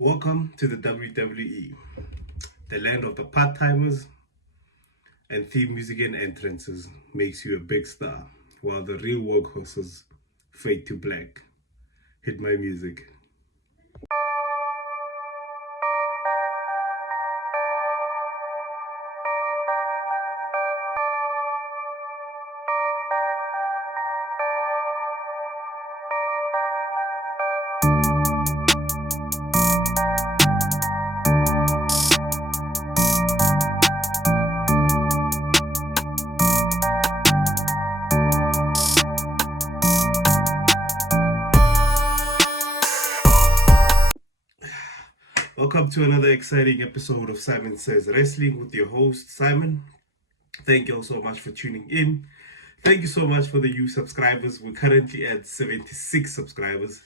Welcome to the WWE, the land of the part-timers and theme music and entrances makes you a big star, while the real workhorses fade to black. Hit my music. Welcome to another exciting episode of Simon Says Wrestling with your host, Simon. Thank you all so much for tuning in. Thank you so much for the new subscribers. We're currently at 76 subscribers.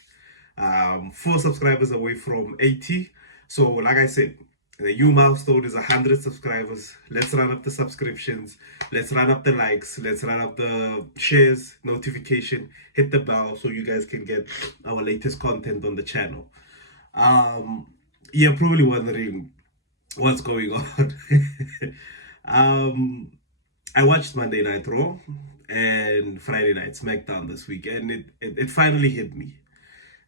4 subscribers away from 80. So like I said, the new milestone is 100 subscribers. Let's run up the subscriptions. Let's run up the likes. Let's run up the shares, notification, hit the bell so you guys can get our latest content on the channel. You're probably wondering what's going on. I watched Monday Night Raw and Friday Night SmackDown this week, and it finally hit me.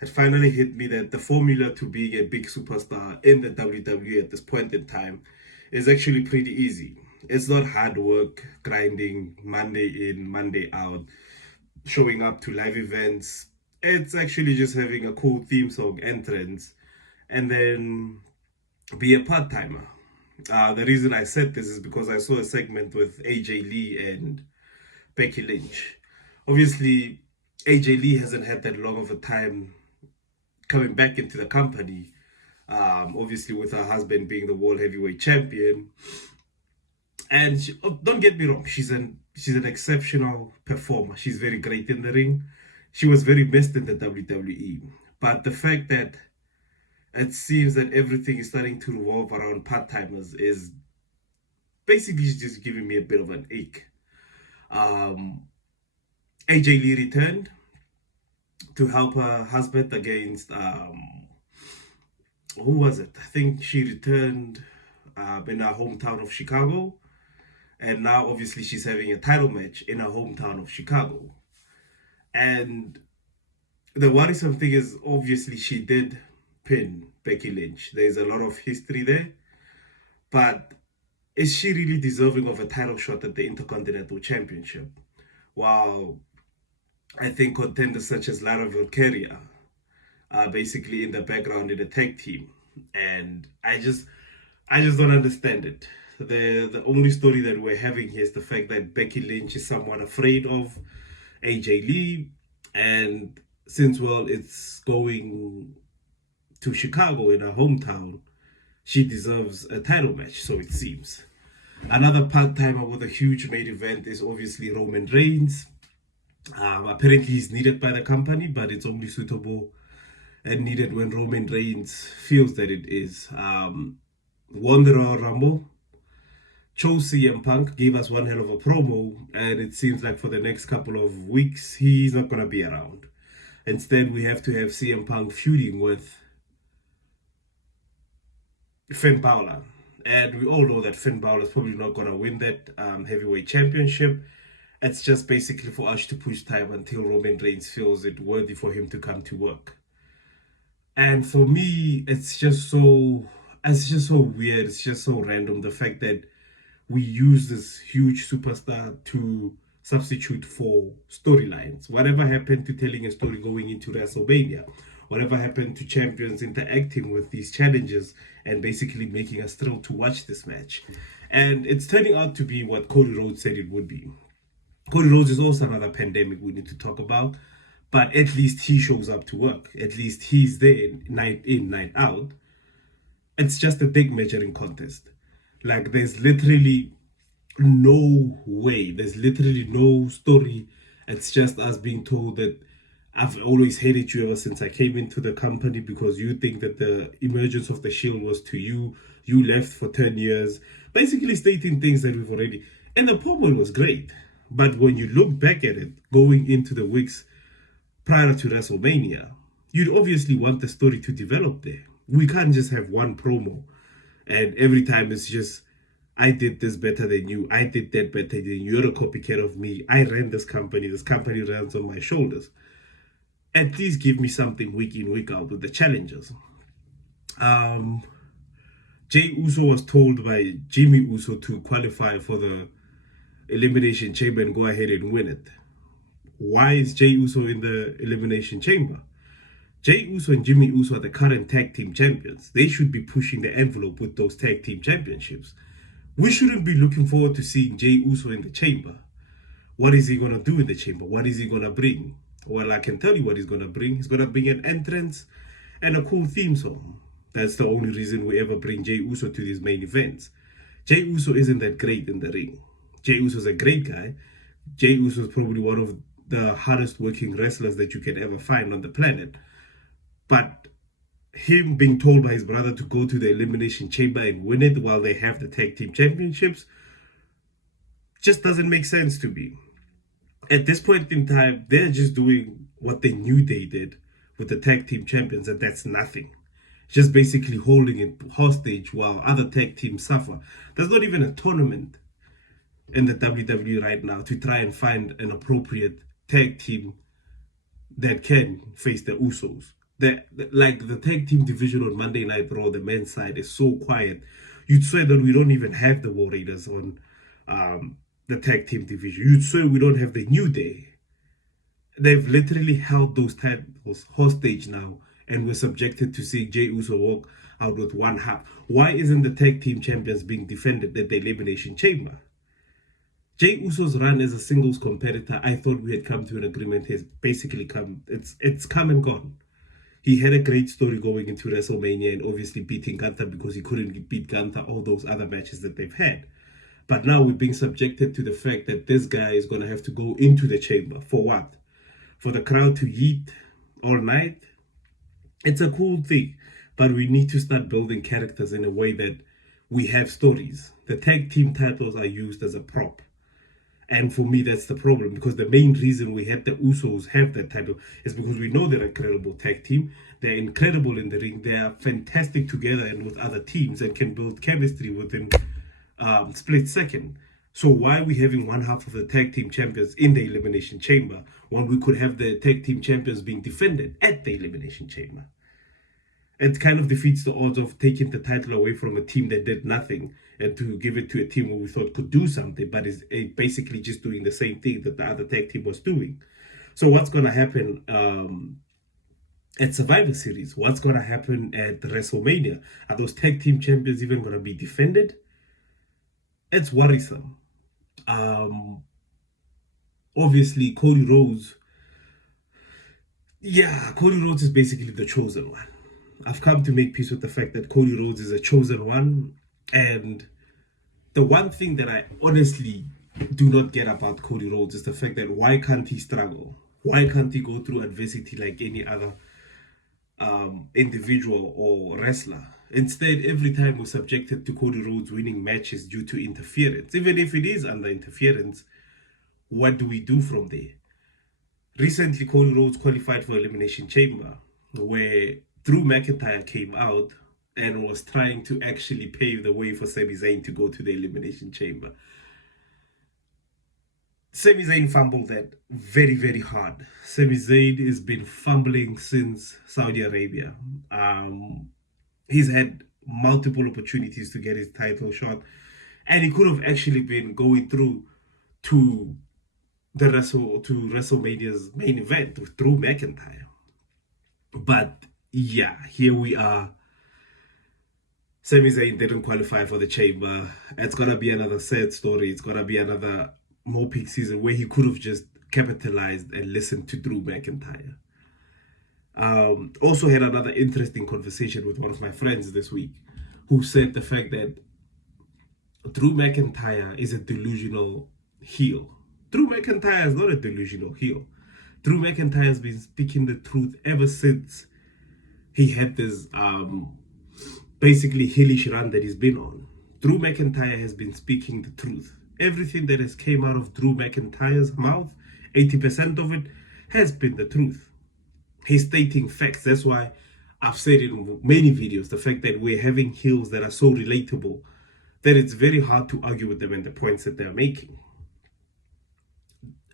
It finally hit me that the formula to being a big superstar in the WWE at this point in time is actually pretty easy. It's not hard work, grinding, Monday in, Monday out, showing up to live events. It's actually just having a cool theme song entrance and then be a part-timer. The reason I said this is because I saw a segment with AJ Lee and Becky Lynch. Obviously, AJ Lee hasn't had that long of a time coming back into the company. Obviously, with her husband being the World Heavyweight Champion. And don't get me wrong, she's an exceptional performer. She's very great in the ring. She was very missed in the WWE. But the fact that it seems that everything is starting to revolve around part-timers is basically just giving me a bit of an ache. AJ Lee returned to help her husband against, who was it? I think she returned in her hometown of Chicago. And now, obviously, she's having a title match in her hometown of Chicago. And the worrisome thing is, obviously, she did pin Becky Lynch. There's a lot of history there. But is she really deserving of a title shot at the Intercontinental Championship? While I think contenders such as Lara Valkyria are basically in the background in the tag team. And I just don't understand it. The only story that we're having here is the fact that Becky Lynch is somewhat afraid of AJ Lee. And since, well, it's going to Chicago in her hometown, she deserves a title match, so it seems. Another part-timer with a huge main event is obviously Roman Reigns. Apparently he's needed by the company, but it's only suitable and needed when Roman Reigns feels that it is. Won the Royal Rumble, chose CM Punk, gave us one hell of a promo, and it seems like for the next couple of weeks he's not going to be around. Instead, we have to have CM Punk feuding with Finn Balor. And we all know that Finn Balor is probably not going to win that heavyweight championship. It's just basically for us to push time until Roman Reigns feels it worthy for him to come to work. And for me, it's just so weird. It's just so random. The fact that we use this huge superstar to substitute for storylines. Whatever happened to telling a story going into Wrestlemania? Whatever happened to champions interacting with these challenges and basically making us thrilled to watch this match? And it's turning out to be what Cody Rhodes said it would be. Cody Rhodes is also another pandemic we need to talk about, but at least he shows up to work. At least he's there night in, night out. It's just a big measuring contest. Like, there's literally no way. There's literally no story. It's just us being told that I've always hated you ever since I came into the company because you think that the emergence of the Shield was to you. You left for 10 years. Basically stating things that we've already... And the promo was great. But when you look back at it, going into the weeks prior to WrestleMania, you'd obviously want the story to develop there. We can't just have one promo and every time it's just, I did this better than you, I did that better than you, you're a copycat of me, I ran this company runs on my shoulders. At least give me something week in, week out with the challenges. Jey Uso was told by Jimmy Uso to qualify for the Elimination Chamber and go ahead and win it. Why is Jey Uso in the Elimination Chamber? Jey Uso and Jimmy Uso are the current tag team champions. They should be pushing the envelope with those tag team championships. We shouldn't be looking forward to seeing Jey Uso in the chamber. What is he going to do in the chamber? What is he going to bring? Well, I can tell you what he's going to bring. He's going to bring an entrance and a cool theme song. That's the only reason we ever bring Jey Uso to these main events. Jey Uso isn't that great in the ring. Jey Uso's a great guy. Jey Uso is probably one of the hardest working wrestlers that you can ever find on the planet. But him being told by his brother to go to the Elimination Chamber and win it while they have the tag team championships just doesn't make sense to me. At this point in time, they're just doing what they knew they did with the tag team champions, and that's nothing. Just basically holding it hostage while other tag teams suffer. There's not even a tournament in the WWE right now to try and find an appropriate tag team that can face the Usos. The tag team division on Monday Night Raw, the men's side is so quiet. You'd swear that we don't even have the War Raiders on the tag team division. You'd swear we don't have the New Day. They've literally held those titles hostage now, and we're subjected to seeing Jey Uso walk out with one half. Why isn't the tag team champions being defended at the Elimination Chamber? Jey Uso's run as a singles competitor, I thought we had come to an agreement, has basically come, it's come and gone. He had a great story going into WrestleMania and obviously beating Gunther because he couldn't beat Gunther all those other matches that they've had. But now we're being subjected to the fact that this guy is going to have to go into the chamber. For what? For the crowd to eat all night? It's a cool thing, but we need to start building characters in a way that we have stories. The tag team titles are used as a prop. And for me, that's the problem, because the main reason we had the Usos have that title is because we know they're a incredible tag team. They're incredible in the ring. They are fantastic together and with other teams and can build chemistry within split second. So why are we having one half of the tag team champions in the Elimination Chamber when we could have the tag team champions being defended at the Elimination Chamber? It kind of defeats the odds of taking the title away from a team that did nothing and to give it to a team who we thought could do something, but is basically just doing the same thing that the other tag team was doing. So what's going to happen at Survivor Series? What's going to happen at WrestleMania? Are those tag team champions even going to be defended? It's worrisome. Obviously, Cody Rhodes. Yeah, Cody Rhodes is basically the chosen one. I've come to make peace with the fact that Cody Rhodes is a chosen one. And the one thing that I honestly do not get about Cody Rhodes is the fact that why can't he struggle? Why can't he go through adversity like any other individual or wrestler? Instead, every time we're subjected to Cody Rhodes winning matches due to interference, even if it is under interference, what do we do from there? Recently, Cody Rhodes qualified for Elimination Chamber, where Drew McIntyre came out and was trying to actually pave the way for Sami Zayn to go to the Elimination Chamber. Sami Zayn fumbled that very, very hard. Sami Zayn has been fumbling since Saudi Arabia. He's had multiple opportunities to get his title shot, and he could have actually been going through to WrestleMania's main event with Drew McIntyre. But yeah, here we are. Sami Zayn didn't qualify for the chamber. It's going to be another sad story. It's going to be another more peak season where he could have just capitalized and listened to Drew McIntyre. Also had another interesting conversation with one of my friends this week who said the fact that Drew McIntyre is a delusional heel. Drew McIntyre is not a delusional heel. Drew McIntyre has been speaking the truth ever since he had this basically heelish run that he's been on. Drew McIntyre has been speaking the truth. Everything that has came out of Drew McIntyre's mouth, 80% of it has been the truth. He's stating facts. That's why I've said in many videos, the fact that we're having heels that are so relatable that it's very hard to argue with them and the points that they're making.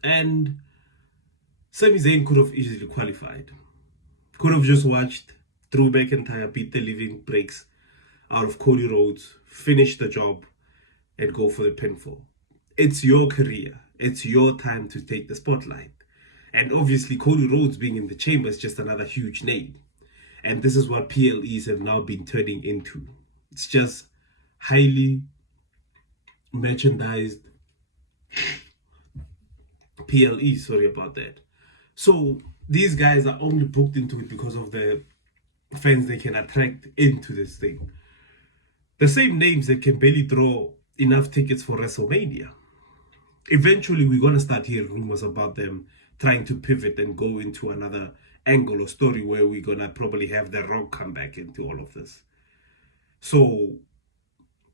And Sami Zayn could have easily qualified. Could have just watched Drew McIntyre beat the living breaks out of Cody Rhodes, finish the job, and go for the pinfall. It's your career. It's your time to take the spotlight. And obviously, Cody Rhodes being in the chamber is just another huge name. And this is what PLEs have now been turning into. It's just highly merchandised PLE, sorry about that. So these guys are only booked into it because of the fans they can attract into this thing. The same names that can barely draw enough tickets for WrestleMania. Eventually, we're going to start hearing rumors about them trying to pivot and go into another angle or story where we're going to probably have The Rock come back into all of this. So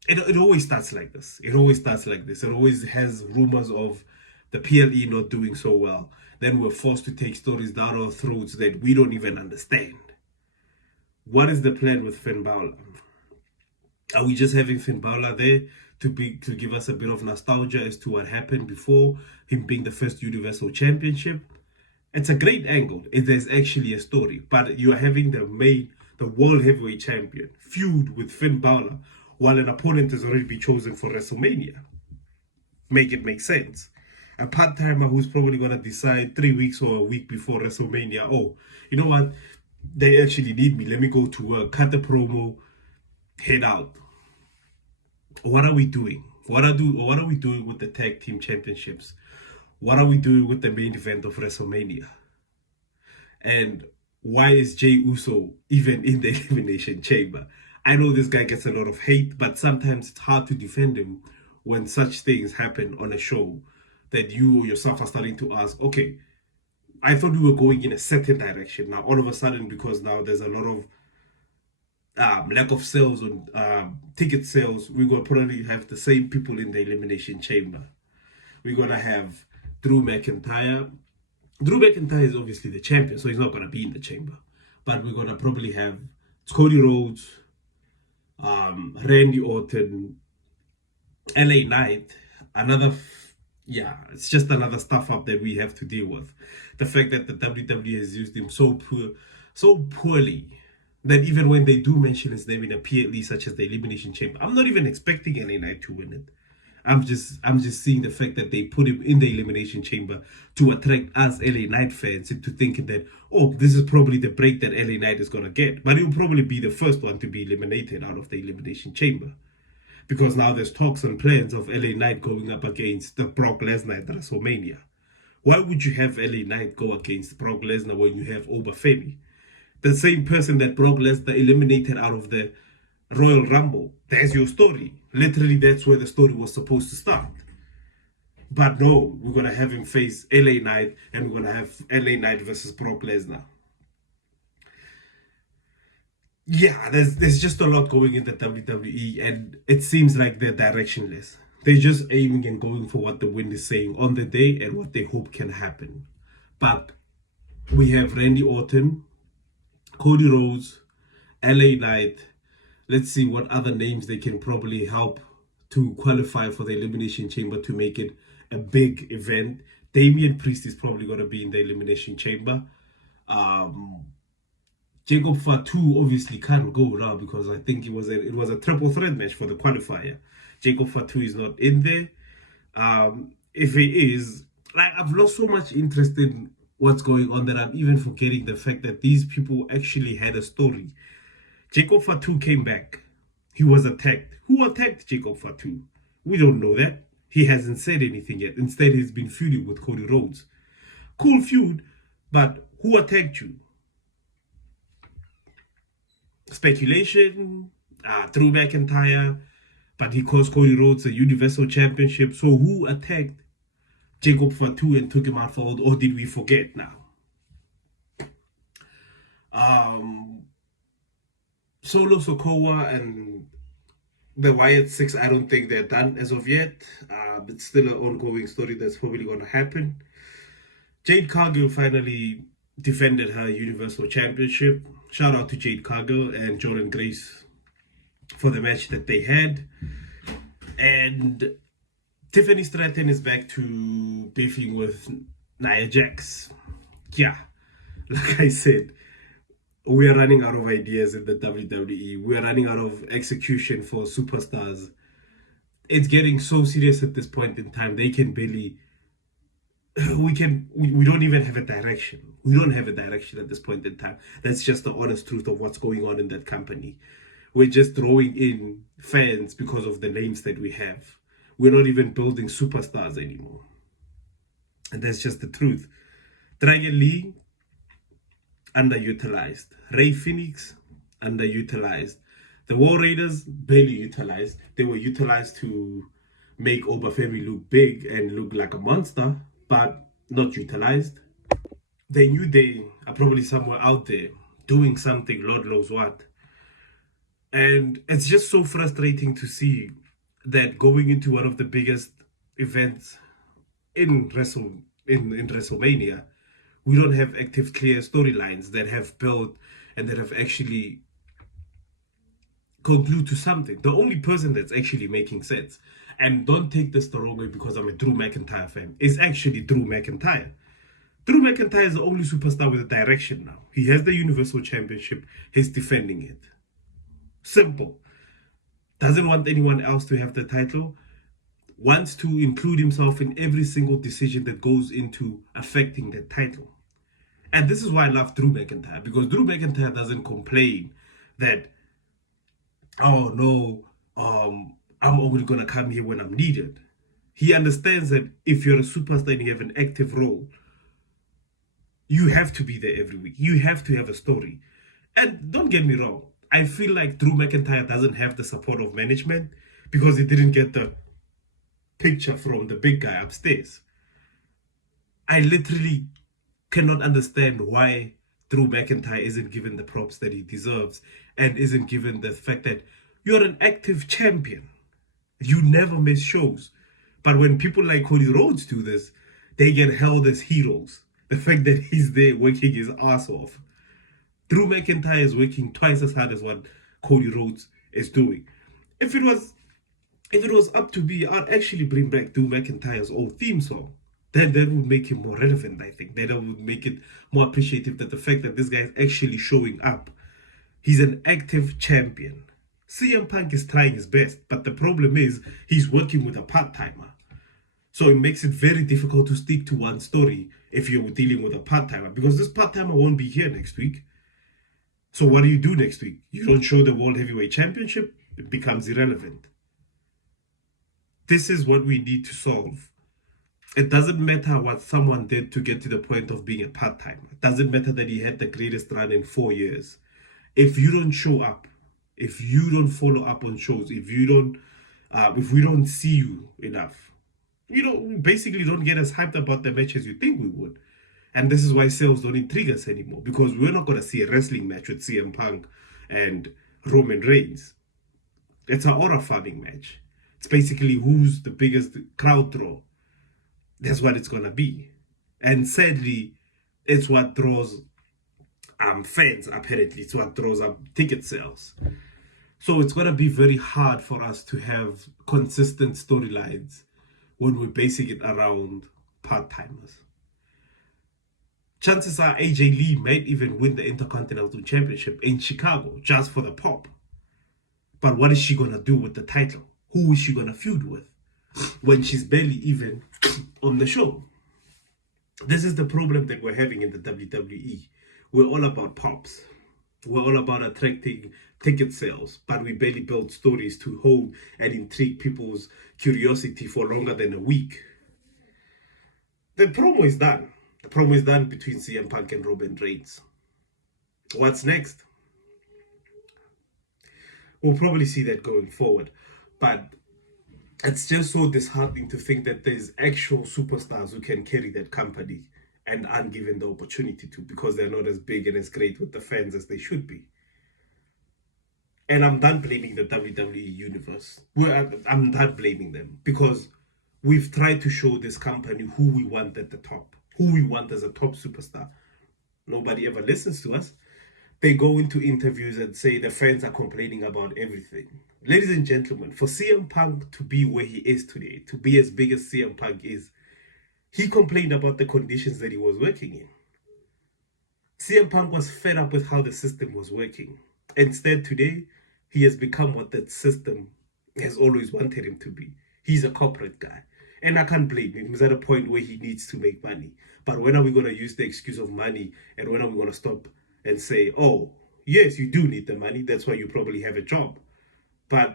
it always starts like this. It always has rumors of the PLE not doing so well. Then we're forced to take stories down our throats that we don't even understand. What is the plan with Finn Balor? Are we just having Finn Balor there to give us a bit of nostalgia as to what happened before him being the first Universal Championship? It's a great angle. There's actually a story. But you're having the World Heavyweight Champion feud with Finn Balor while an opponent has already been chosen for WrestleMania. Make it make sense. A part-timer who's probably going to decide 3 weeks or a week before WrestleMania, oh, you know what? They actually need me. Let me go to work, cut the promo, head out. What are we doing? What are we doing with the tag team championships? What are we doing with the main event of WrestleMania? And why is Jey Uso even in the Elimination Chamber? I know this guy gets a lot of hate, but sometimes it's hard to defend him when such things happen on a show that you yourself are starting to ask, okay, I thought we were going in a certain direction. Now, all of a sudden, because now there's a lot of lack of sales on ticket sales, we're going to probably have the same people in the Elimination Chamber. We're going to have Drew McIntyre. Drew McIntyre is obviously the champion, so he's not going to be in the chamber. But we're going to probably have Cody Rhodes, Randy Orton, LA Knight, it's just another stuff up that we have to deal with. The fact that the WWE has used him so poorly that even when they do mention his name in a PLE such as the Elimination Chamber, I'm not even expecting LA Knight to win it. I'm just seeing the fact that they put him in the Elimination Chamber to attract us LA Knight fans into thinking that, oh, this is probably the break that LA Knight is going to get. But he'll probably be the first one to be eliminated out of the Elimination Chamber. Because now there's talks and plans of LA Knight going up against the Brock Lesnar at WrestleMania. Why would you have LA Knight go against Brock Lesnar when you have Obafemi? The same person that Brock Lesnar eliminated out of the Royal Rumble. There's your story. Literally, that's where the story was supposed to start. But no, we're going to have him face LA Knight and we're going to have LA Knight versus Brock Lesnar. Yeah, there's just a lot going in the WWE and it seems like they're directionless. They're just aiming and going for what the wind is saying on the day and what they hope can happen. But we have Randy Orton, Cody Rhodes, LA Knight. Let's see what other names they can probably help to qualify for the Elimination Chamber to make it a big event. Damian Priest is probably going to be in the Elimination Chamber. Jacob Fatu obviously can't go now because I think it was a triple threat match for the qualifier. Jacob Fatu is not in there. If he is, I've lost so much interest in what's going on that I'm even forgetting the fact that these people actually had a story. Jacob Fatu came back. He was attacked. Who attacked Jacob Fatu? We don't know that. He hasn't said anything yet. Instead, he's been feuding with Cody Rhodes. Cool feud, but who attacked you? Speculation, Drew McIntyre, but he caused Cody Rhodes a Universal Championship. So who attacked Jacob Fatu and took him out for all, or did we forget now? Solo Sokoa and the Wyatt Six, I don't think they're done as of yet. It's still an ongoing story that's probably going to happen. Jade Cargill finally defended her Universal Championship. Shout out to Jade Cargill and Jordan Grace for the match that they had. And Tiffany Stratton is back to beefing with Nia Jax. Yeah, like I said, we are running out of ideas in the WWE. We are running out of execution for superstars. It's getting so serious at this point in time. They can barely. We don't even have a direction. We don't have a direction at this point in time. That's just the honest truth of what's going on in that company. We're just throwing in fans because of the names that we have. We're not even building superstars anymore. And that's just the truth. Dragon Lee, underutilized. Ray Phoenix, underutilized. The War Raiders, barely utilized. They were utilized to make Obafemi look big and look like a monster, but not utilized. They knew they are probably somewhere out there doing something, Lord knows what. And it's just so frustrating to see that going into one of the biggest events in WrestleMania, we don't have active, clear storylines that have built and that have actually conclude to something. The only person that's actually making sense, and don't take this the wrong way because I'm a Drew McIntyre fan, is actually Drew McIntyre. Drew McIntyre is the only superstar with a direction now. He has the Universal Championship. He's defending it. Simple. Doesn't want anyone else to have the title. Wants to include himself in every single decision that goes into affecting the title. And this is why I love Drew McIntyre, because Drew McIntyre doesn't complain that, oh no, I'm only gonna come here when I'm needed. He understands that if you're a superstar and you have an active role, you have to be there every week. You have to have a story. And don't get me wrong, I feel like Drew McIntyre doesn't have the support of management because he didn't get the picture from the big guy upstairs. I literally cannot understand why Drew McIntyre isn't given the props that he deserves and isn't given the fact that you're an active champion. You never miss shows. But when people like Cody Rhodes do this, they get held as heroes. The fact that he's there working his ass off. Drew McIntyre is working twice as hard as what Cody Rhodes is doing. If it was up to me, I'd actually bring back Drew McIntyre's old theme song. Then that would make him more relevant, I think. That would make it more appreciative that the fact that this guy is actually showing up. He's an active champion. CM Punk is trying his best, but the problem is he's working with a part-timer. So it makes it very difficult to stick to one story if you're dealing with a part-timer, because this part-timer won't be here next week. So what do you do next week? You don't show the World Heavyweight Championship, it becomes irrelevant. This is what we need to solve. It doesn't matter what someone did to get to the point of being a part-timer. It doesn't matter that he had the greatest run in 4 years. If you don't show up, if you don't follow up on shows, if we don't see you enough, we basically don't get as hyped about the match as you think we would. And this is why sales don't intrigue us anymore, because we're not going to see a wrestling match with CM Punk and Roman Reigns. It's an aura farming match. It's basically who's the biggest crowd draw. That's what it's going to be. And sadly, it's what draws fans, apparently. It's what draws up ticket sales. So it's going to be very hard for us to have consistent storylines when we're basing it around part-timers. Chances are AJ Lee might even win the Intercontinental Championship in Chicago just for the pop. But what is she going to do with the title? Who is she going to feud with when she's barely even on the show? This is the problem that we're having in the WWE. We're all about pops. We're all about attracting ticket sales, but we barely build stories to hold and intrigue people's curiosity for longer than a week. The promo is done. The promo is done between CM Punk and Roman Reigns. What's next? We'll probably see that going forward, but it's just so disheartening to think that there's actual superstars who can carry that company and aren't given the opportunity to, because they're not as big and as great with the fans as they should be. And I'm done blaming the WWE universe. I'm done blaming them, because we've tried to show this company who we want at the top, who we want as a top superstar. Nobody ever listens to us. They go into interviews and say the fans are complaining about everything. Ladies and gentlemen, for CM Punk to be where he is today, to be as big as CM Punk is, he complained about the conditions that he was working in. CM Punk was fed up with how the system was working. Instead, today, he has become what that system has always wanted him to be. He's a corporate guy. And I can't blame him. He's at a point where he needs to make money. But when are we going to use the excuse of money? And when are we going to stop and say, oh, yes, you do need the money. That's why you probably have a job. But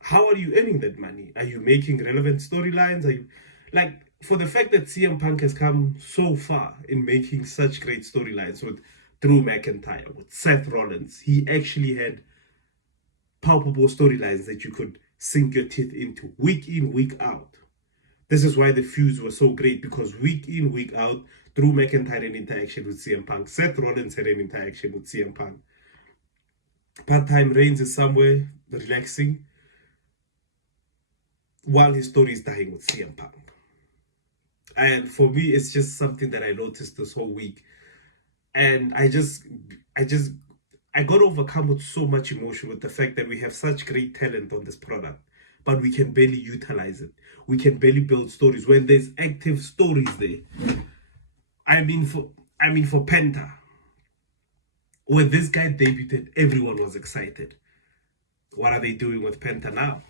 how are you earning that money? Are you making relevant storylines? Are you like, for the fact that CM Punk has come so far in making such great storylines with Drew McIntyre, with Seth Rollins, he actually had palpable storylines that you could sink your teeth into week in, week out. This is why the feuds were so great, because week in, week out, Drew McIntyre had an interaction with CM Punk. Seth Rollins had an interaction with CM Punk. Part-time Reigns is somewhere relaxing while his story is dying with CM Punk. And for me, it's just something that I noticed this whole week. And I got overcome with so much emotion with the fact that we have such great talent on this product, but we can barely utilize it. We can barely build stories when there's active stories there. I mean for Penta, when this guy debuted, everyone was excited. What are they doing with Penta now?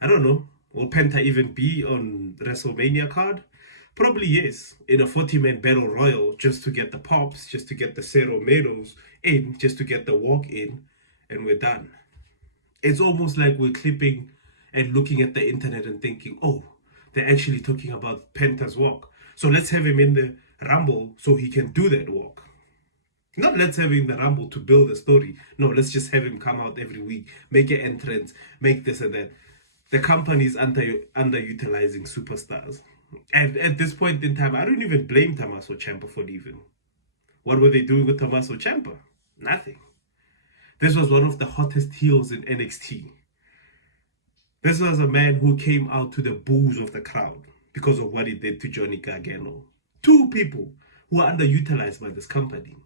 I don't know. Will Penta even be on Wrestlemania card? Probably yes, in a 40-man battle royal, just to get the pops, just to get the Cero Meadows in, just to get the walk in, and we're done. It's almost like we're clipping and looking at the internet and thinking, oh, they're actually talking about Penta's walk. So let's have him in the Rumble so he can do that walk. Not let's have him in the Rumble to build a story. No, let's just have him come out every week, make an entrance, make this and that. The company is underutilizing superstars. And at this point in time, I don't even blame Tommaso Ciampa for leaving. What were they doing with Tommaso Ciampa? Nothing. This was one of the hottest heels in NXT. This was a man who came out to the boos of the crowd because of what he did to Johnny Gargano. Two people who are underutilized by this company.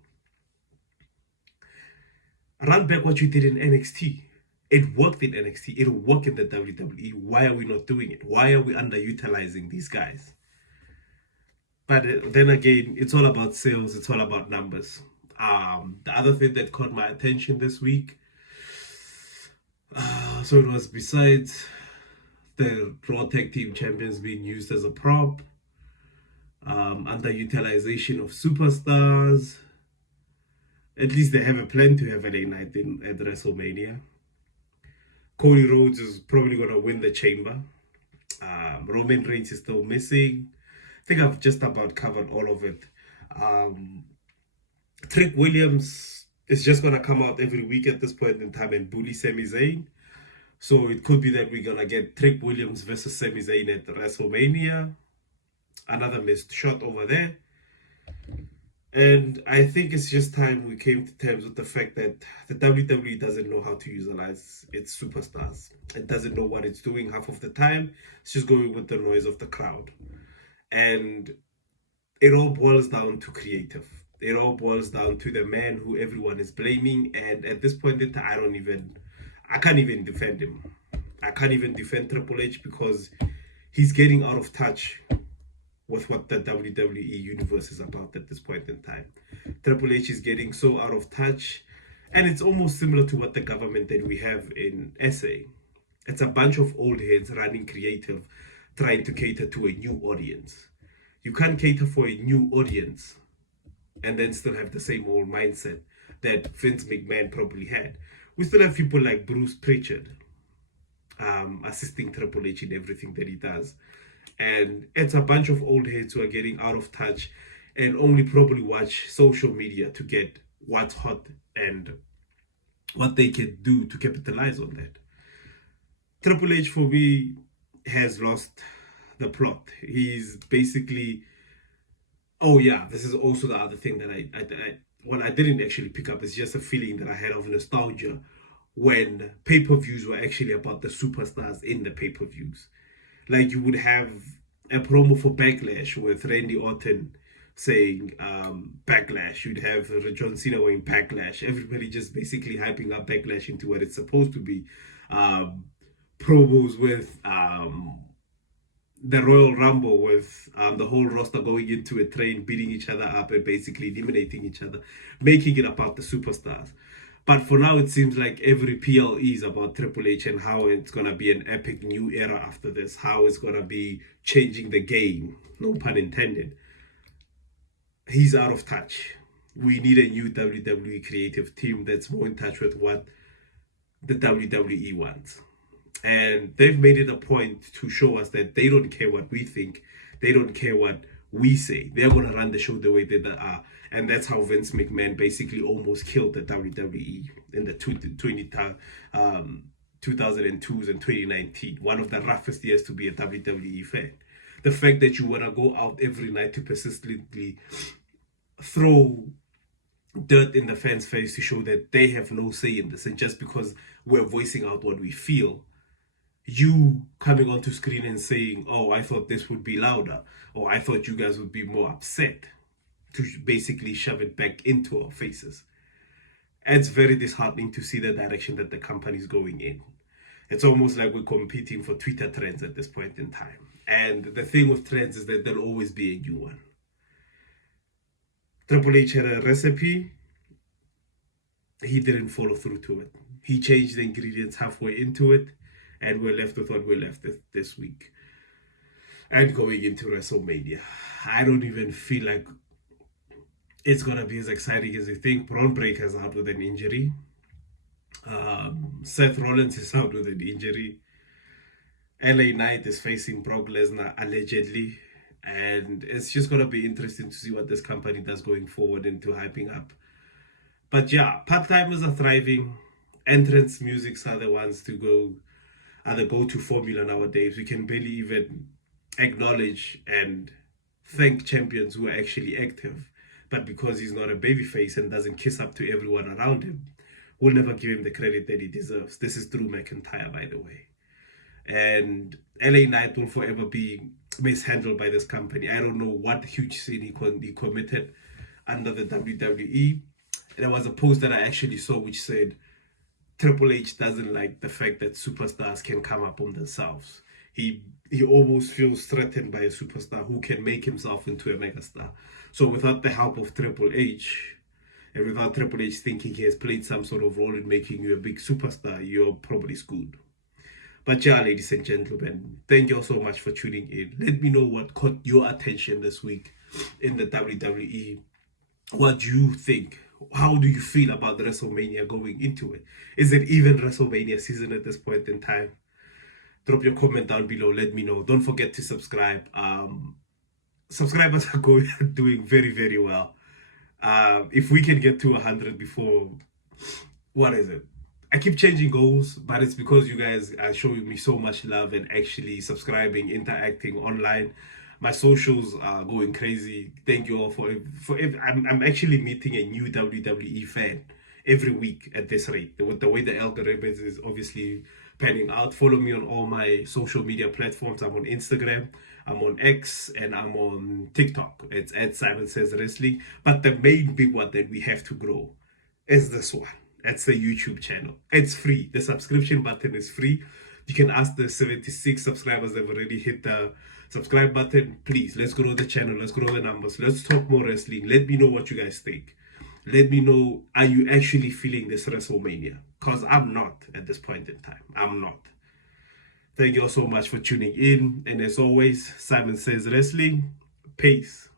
Run back what you did in NXT. It worked in NXT. It'll work in the WWE. Why are we not doing it? Why are we underutilizing these guys? But then again, it's all about sales. It's all about numbers. The other thing that caught my attention this week, so it was besides the Raw Tag Team Champions being used as a prop, underutilization of superstars. At least they have a plan to have LA Knight at WrestleMania. Cody Rhodes is probably going to win the chamber. Roman Reigns is still missing. I think I've just about covered all of it. Trick Williams is just going to come out every week at this point in time and bully Sami Zayn. So it could be that we're going to get Trick Williams versus Sami Zayn at WrestleMania. Another missed shot over there. And I think it's just time we came to terms with the fact that the WWE doesn't know how to utilize its superstars. It doesn't know what it's doing half of the time. It's just going with the noise of the crowd. And it all boils down to creative. It all boils down to the man who everyone is blaming. And at this point in time, I can't even defend him. I can't even defend Triple H because he's getting out of touch with what the WWE universe is about at this point in time. Triple H is getting so out of touch, and it's almost similar to what the government that we have in SA. It's a bunch of old heads running creative, trying to cater to a new audience. You can't cater for a new audience and then still have the same old mindset that Vince McMahon probably had. We still have people like Bruce Pritchard assisting Triple H in everything that he does. And it's a bunch of old heads who are getting out of touch and only probably watch social media to get what's hot and what they can do to capitalize on that. Triple H, for me, has lost the plot. He's basically... Oh yeah, this is also the other thing that I didn't actually pick up. It's just a feeling that I had of nostalgia when pay-per-views were actually about the superstars in the pay-per-views. Like you would have a promo for Backlash with Randy Orton saying Backlash. You'd have John Cena wearing Backlash. Everybody just basically hyping up Backlash into what it's supposed to be. Promos with the Royal Rumble, with the whole roster going into a train, beating each other up and basically eliminating each other, making it about the superstars. But for now, it seems like every PLE is about Triple H and how it's going to be an epic new era after this, how it's going to be changing the game, no pun intended. He's out of touch. We need a new WWE creative team that's more in touch with what the WWE wants. And they've made it a point to show us that they don't care what we think. They don't care what we say. They're going to run the show the way they are. And that's how Vince McMahon basically almost killed the WWE in the 2002s and 2019. One of the roughest years to be a WWE fan. The fact that you want to go out every night to persistently throw dirt in the fans' face to show that they have no say in this. And just because we're voicing out what we feel, you coming onto screen and saying, oh, I thought this would be louder, or I thought you guys would be more upset, to basically shove it back into our faces. It's very disheartening to see the direction that the company is going in. It's almost like we're competing for Twitter trends at this point in time. And the thing with trends is that there'll always be a new one. Triple H had a recipe. He didn't follow through to it. He changed the ingredients halfway into it, and we're left with what we're left with this week. And going into WrestleMania, I don't even feel like it's going to be as exciting as you think. Braun Breaker's out with an injury. Seth Rollins is out with an injury. LA Knight is facing Brock Lesnar, allegedly. And it's just going to be interesting to see what this company does going forward into hyping up. But yeah, part-timers are thriving. Entrance musics are the ones to go, are the go-to formula nowadays. We can barely even acknowledge and thank champions who are actually active. But because he's not a babyface and doesn't kiss up to everyone around him, we'll never give him the credit that he deserves. This is Drew McIntyre, by the way. And LA Knight will forever be mishandled by this company. I don't know what huge sin he committed under the WWE. There was a post that I actually saw which said Triple H doesn't like the fact that superstars can come up on themselves. He almost feels threatened by a superstar who can make himself into a megastar. So without the help of Triple H, and without Triple H thinking he has played some sort of role in making you a big superstar, you're probably screwed. But yeah, ladies and gentlemen, thank you all so much for tuning in. Let me know what caught your attention this week in the WWE. What do you think? How do you feel about WrestleMania going into it? Is it even WrestleMania season at this point in time? Drop your comment down below. Let me know. Don't forget to subscribe. Subscribers are doing very, very well. If we can get to 100 before, what is it? I keep changing goals, but it's because you guys are showing me so much love and actually subscribing, interacting online. My socials are going crazy. Thank you all for I'm actually meeting a new WWE fan every week at this rate. With the way the algorithm is obviously panning out. Follow me on all my social media platforms. I'm on Instagram, I'm on X, and I'm on TikTok. It's at Simon Says Wrestling. But the main big one that we have to grow is this one. That's the YouTube channel. It's free. The subscription button is free. You can ask the 76 subscribers that have already hit the subscribe button. Please, let's grow the channel. Let's grow the numbers. Let's talk more wrestling. Let me know what you guys think. Let me know, are you actually feeling this WrestleMania? Because I'm not at this point in time. I'm not. Thank you all so much for tuning in. And as always, Simon Says Wrestling. Peace.